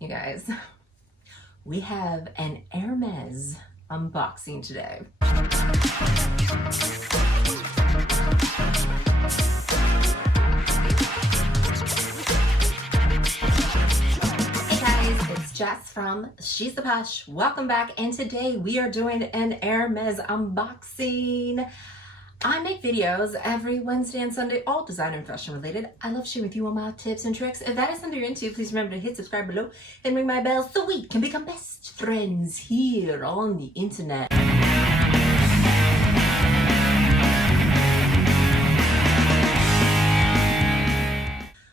You guys, we have an Hermes unboxing today. Hey guys, it's Jess from She's the Posh. Welcome back, and today we are doing an Hermes unboxing. I make videos every Wednesday and Sunday, all design and fashion related. I love sharing with you all my tips and tricks. If that is something you're into, please remember to hit subscribe below and ring my bell so we can become best friends here on the internet.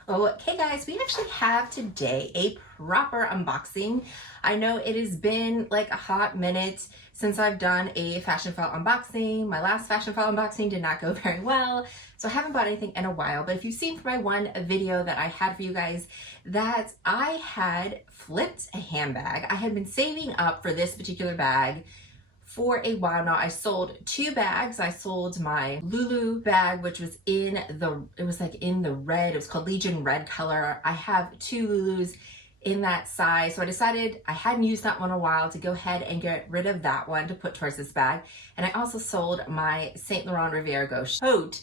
Okay guys, we actually have today a proper unboxing. I know it has been like a hot minute since I've done a Fashionphile unboxing. My last Fashionphile unboxing did not go very well, so I haven't bought anything in a while. But if you've seen from my one video that I had for you guys, that I had flipped a handbag. I had been saving up for this particular bag for a while now. I sold two bags. I sold my Lulu bag, which was in the red, it was called Legion red color. I have two Lulus in that size. So I decided I hadn't used that one in a while to go ahead and get rid of that one to put towards this bag. And I also sold my Saint Laurent Riviera Gauche coat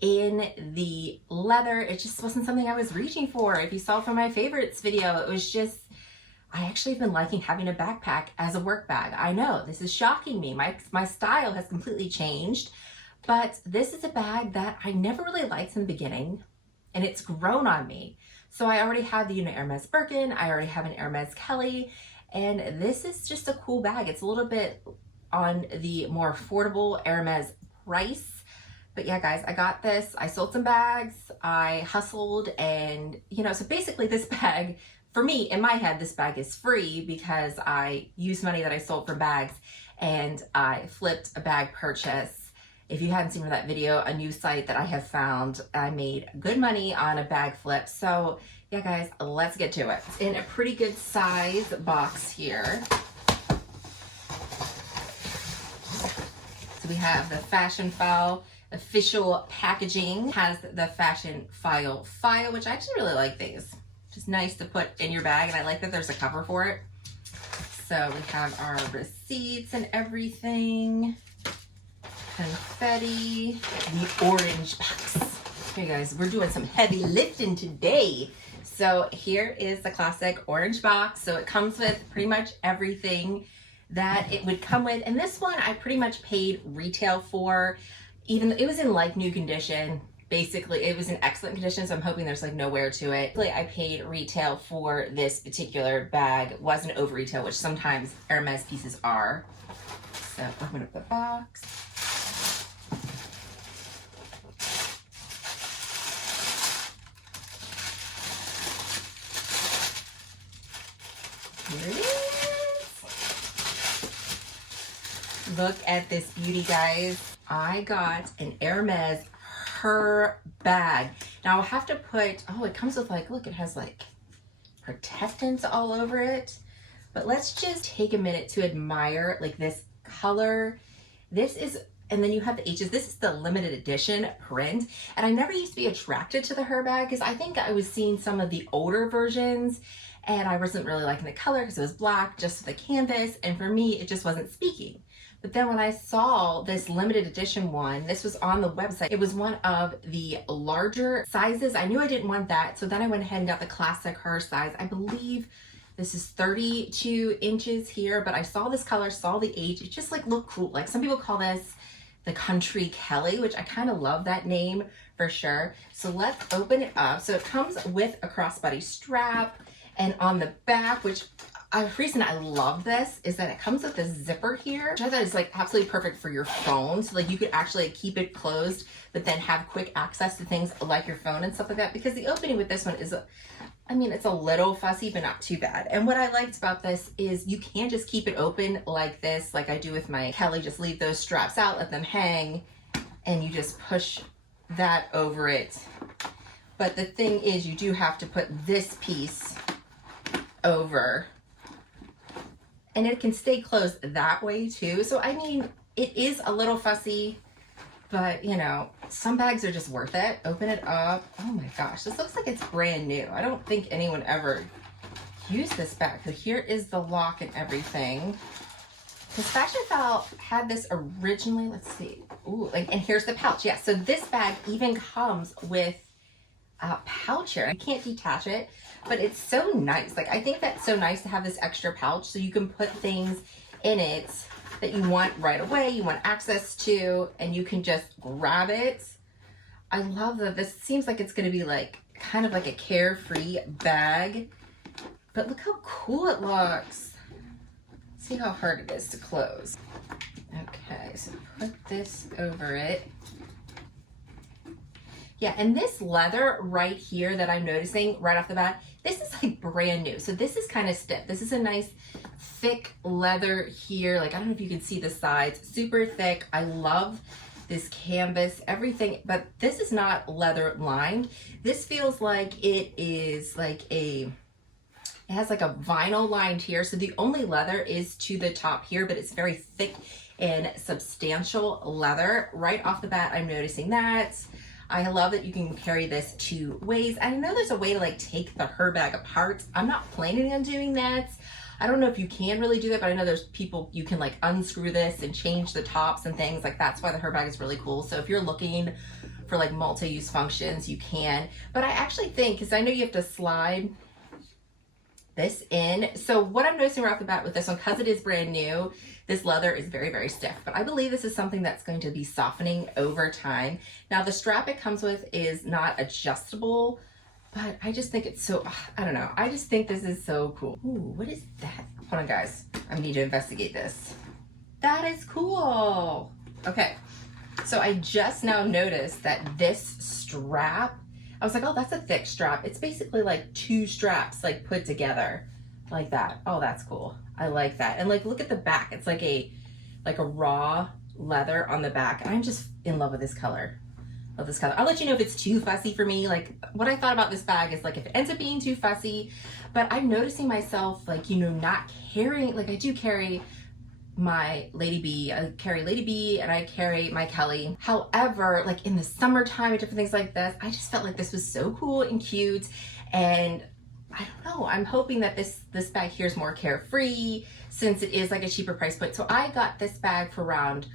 in the leather. It just wasn't something I was reaching for. If you saw from my favorites video, it was just, I actually have been liking having a backpack as a work bag. I know this is shocking me. My style has completely changed, but this is a bag that I never really liked in the beginning, and it's grown on me. So I already have the Hermes Birkin, I already have an Hermes Kelly, and this is just a cool bag. It's a little bit on the more affordable Hermes price. But yeah, guys, I got this. I sold some bags, I hustled, and so basically this bag, for me, in my head, this bag is free because I used money that I sold for bags and I flipped a bag purchase. If you hadn't seen from that video, a new site that I have found, I made good money on a bag flip. So yeah, guys, let's get to it. It's in a pretty good size box here. So we have the Fashionphile official packaging, has the Fashionphile file, which I actually really like these. Just nice to put in your bag, and I like that there's a cover for it. So we have our receipts and everything. Confetti, the orange box. Okay guys, we're doing some heavy lifting today. So here is the classic orange box. So it comes with pretty much everything that it would come with. And this one I pretty much paid retail for, even it was in like new condition. Basically, it was in excellent condition, so I'm hoping there's like no wear to it. I paid retail for this particular bag. It wasn't over retail, which sometimes Hermes pieces are. So open up the box. Here it is. Look at this beauty, guys. I got an Hermes Herbag. Now I'll have to put, oh, it comes with like, look, it has like protectants all over it. But let's just take a minute to admire like this color. This is, and then you have the H's. This is the limited edition print. And I never used to be attracted to the Herbag because I think I was seeing some of the older versions and I wasn't really liking the color because it was black just with the canvas. And for me, it just wasn't speaking. But then when I saw this limited edition one, this was on the website. It was one of the larger sizes. I knew I didn't want that. So then I went ahead and got the classic her size. I believe this is 32 inches here, but I saw this color, saw the H. It just like looked cool. Like some people call this the Country Kelly, which I kind of love that name for sure. So let's open it up. So it comes with a crossbody strap, and on the back, which the reason I love this is that it comes with this zipper here, which I thought is like absolutely perfect for your phone. So like you could actually keep it closed, but then have quick access to things like your phone and stuff like that. Because the opening with this one is, I mean, it's a little fussy, but not too bad. And what I liked about this is you can just keep it open like this, like I do with my Kelly. Just leave those straps out, let them hang, and you just push that over it. But the thing is, you do have to put this piece over, and it can stay closed that way too. So I mean, it is a little fussy, but some bags are just worth it. Open it up. Oh my gosh, this looks like it's brand new. I don't think anyone ever use this bag. So here is the lock and everything. Because Fashionphile had this originally, let's see. Ooh, and here's the pouch. Yeah, so this bag even comes with a pouch here. I can't detach it, but it's so nice. Like, I think that's so nice to have this extra pouch so you can put things in it that you want right away, you want access to, and you can just grab it. I love that this seems like it's gonna be like, kind of like a carefree bag, but look how cool it looks. See how hard it is to close. Okay, so put this over it. Yeah, and this leather right here that I'm noticing right off the bat, this is like brand new. So this is kind of stiff. This is a nice thick leather here. Like, I don't know if you can see the sides, super thick. I love this canvas, everything, but this is not leather lined. This feels like it is like it has like a vinyl lined here. So the only leather is to the top here, but it's very thick and substantial leather. Right off the bat, I'm noticing that. I love that you can carry this 2 ways. I know there's a way to like take the Herbag apart. I'm not planning on doing that. I don't know if you can really do that, but I know there's people, you can like unscrew this and change the tops and things. Like, that's why the Herbag is really cool. So if you're looking for like multi-use functions, you can. But I actually think, because I know you have to slide this in. So what I'm noticing right off the bat with this one, because it is brand new, this leather is very, very stiff, but I believe this is something that's going to be softening over time. Now, the strap it comes with is not adjustable, but I just think it's so, I don't know. I just think this is so cool. Ooh, what is that? Hold on, guys. I need to investigate this. That is cool. Okay, so I just now noticed that this strap, I was like, oh, that's a thick strap. It's basically like 2 straps like put together like that. Oh, that's cool. I like that. And like, look at the back. It's like a raw leather on the back. I'm just in love with this color. Love this color. I'll let you know if it's too fussy for me. Like, what I thought about this bag is like, if it ends up being too fussy, but I'm noticing myself like, you know, not carrying, like I do carry my Lady B, I carry Lady B and I carry my Kelly. However, like in the summertime and different things like this, I just felt like this was so cool and cute. And I don't know, I'm hoping that this bag here is more carefree since it is like a cheaper price point. So I got this bag for around,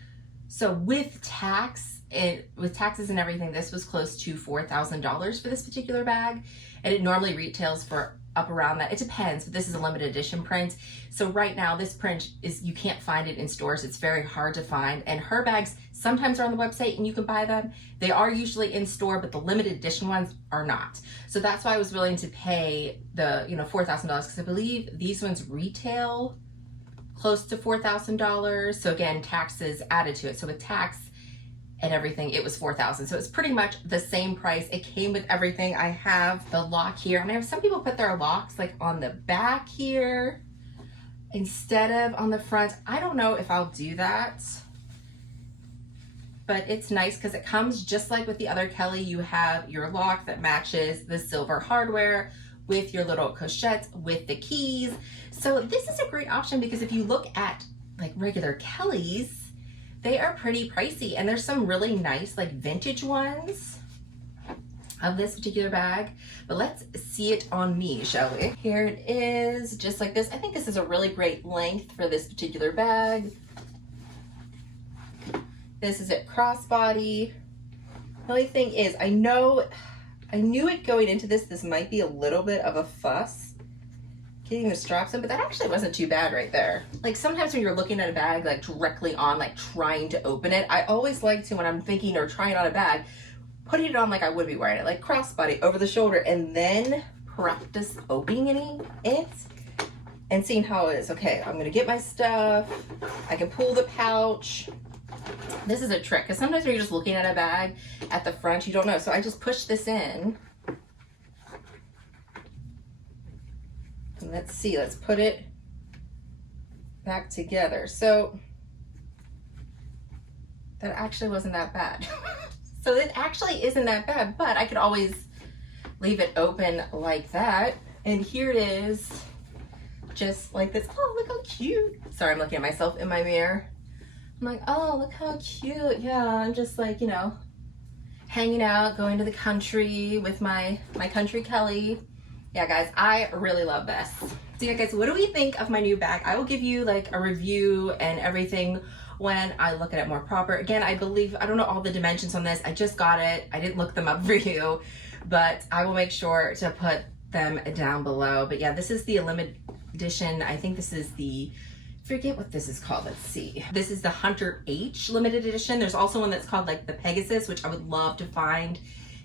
so with taxes and everything, this was close to $4,000 for this particular bag. And it normally retails for up around that. It depends, but this is a limited edition print. So right now this print is, you can't find it in stores. It's very hard to find. And Herbags sometimes are on the website and you can buy them. They are usually in store, but the limited edition ones are not. So that's why I was willing to pay the, you know, $4,000, because I believe these ones retail close to $4,000. So again, taxes added to it. So with tax and everything, it was $4,000. So it's pretty much the same price. It came with everything. I have the lock here, and I have some people put their locks like on the back here instead of on the front. I don't know if I'll do that, but it's nice because it comes just like with the other Kelly. You have your lock that matches the silver hardware with your little cochette with the keys. So this is a great option because if you look at like regular Kellys, they are pretty pricey, and there's some really nice like vintage ones of this particular bag. But let's see it on me, shall we? Here it is, just like this. I think this is a really great length for this particular bag. This is it crossbody. The only thing is, I knew it going into this. This might be a little bit of a fuss getting the straps in, but that actually wasn't too bad right there. Like sometimes when you're looking at a bag like directly on, like trying to open it, I always like to, when I'm thinking or trying on a bag, putting it on like I would be wearing it, like crossbody over the shoulder, and then practice opening it and seeing how it is. Okay, I'm gonna get my stuff. I can pull the pouch. This is a trick, because sometimes when you're just looking at a bag at the front, you don't know. So I just push this in. And let's see, let's put it back together. So that actually wasn't that bad. So it actually isn't that bad, but I could always leave it open like that. And here it is, just like this. Oh, look how cute. Sorry, I'm looking at myself in my mirror. I'm like, oh, look how cute. Yeah, I'm just like, you know, hanging out, going to the country with my country Kelly Yeah, guys, I really love this. So yeah, guys, what do we think of my new bag? I will give you like a review and everything when I look at it more proper. Again, I don't know all the dimensions on this. I just got it. I didn't look them up for you, but I will make sure to put them down below. But yeah, this is the limited edition. I think this is the, forget what this is called. Let's see. This is the Hunter H limited edition. There's also one that's called like the Pegasus, which I would love to find.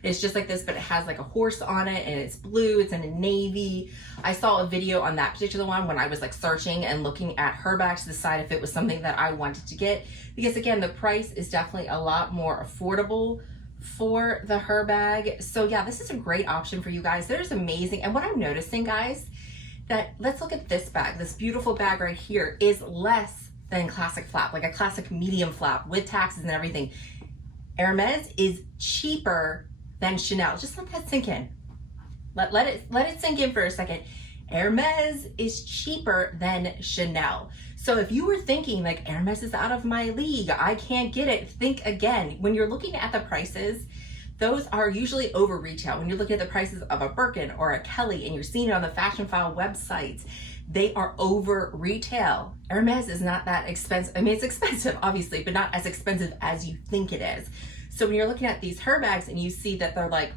It's just like this, but it has like a horse on it and it's blue, it's in a navy. I saw a video on that particular one when I was like searching and looking at Herbag to decide if it was something that I wanted to get. Because again, the price is definitely a lot more affordable for the Herbag. So yeah, this is a great option for you guys. There's amazing. And what I'm noticing, guys, that let's look at this bag. This beautiful bag right here is less than classic flap, like a classic medium flap with taxes and everything. Hermes is cheaper than Chanel. Just let that sink in. Let it sink in for a second. Hermes is cheaper than Chanel. So if you were thinking like Hermes is out of my league, I can't get it, think again. When you're looking at the prices, those are usually over retail. When you're looking at the prices of a Birkin or a Kelly and you're seeing it on the Fashionphile websites, they are over retail. Hermes is not that expensive. I mean, it's expensive, obviously, but not as expensive as you think it is. So when you're looking at these Herbags and you see that they're like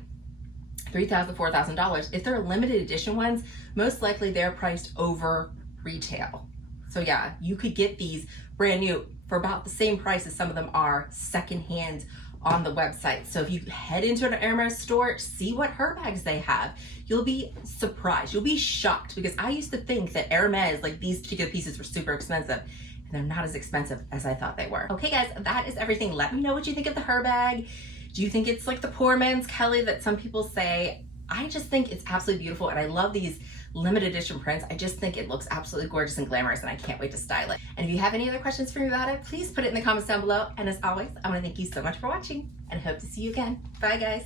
$3,000, $4,000, if they're limited edition ones, most likely they're priced over retail. So yeah, you could get these brand new for about the same price as some of them are secondhand on the website. So if you head into an Hermes store, see what Herbags they have. You'll be surprised, you'll be shocked, because I used to think that Hermes, like these particular pieces, were super expensive. They're not as expensive as I thought they were. Okay guys, that is everything. Let me know what you think of the Herbag. Do you think it's like the poor man's Kelly that some people say? I just think it's absolutely beautiful, and I love these limited edition prints. I just think it looks absolutely gorgeous and glamorous, and I can't wait to style it. And if you have any other questions for me about it, please put it in the comments down below. And as always, I want to thank you so much for watching and hope to see you again. Bye guys.